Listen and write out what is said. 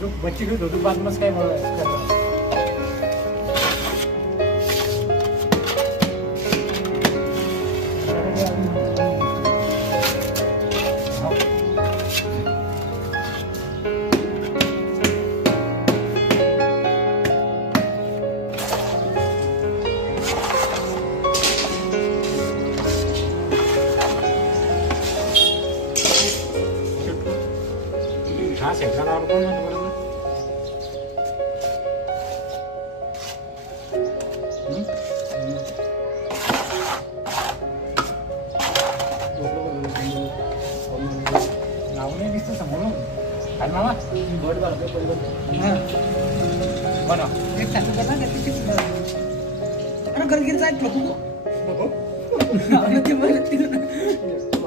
जो बच्ची घेत होतो बाद मस्त काय हा शेतकऱ्यावर कोण होतं बरोबर नाव नाही दिसतं समोरून आणि मामा बट बनव एक चालू कर ना अरे गरगीर जायत नको ते